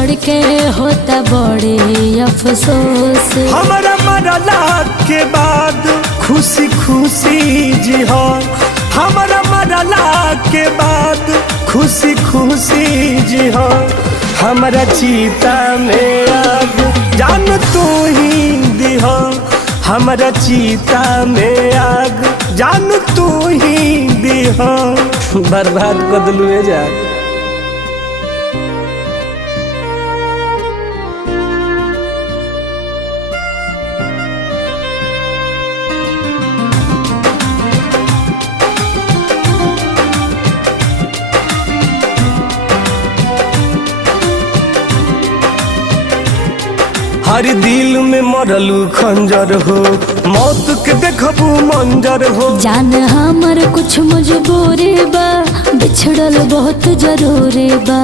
छोड़ के होता बड़े अफसोस। हमारा मरला के बाद खुशी खुशी जी हो, हमारा मरला के बाद खुशी खुशी जी हो। हमारा चीता में आग जान तू ही दी हो, हमारा चीता में आग जान तू ही दी हो। बर्बाद कर दिलू जा। हर दिल में मरलू खंजर हो, मौत के देखबू मंजर हो। जान हमर कुछ मजबूरी बा, बिछड़ल बहुत जरूरी बा।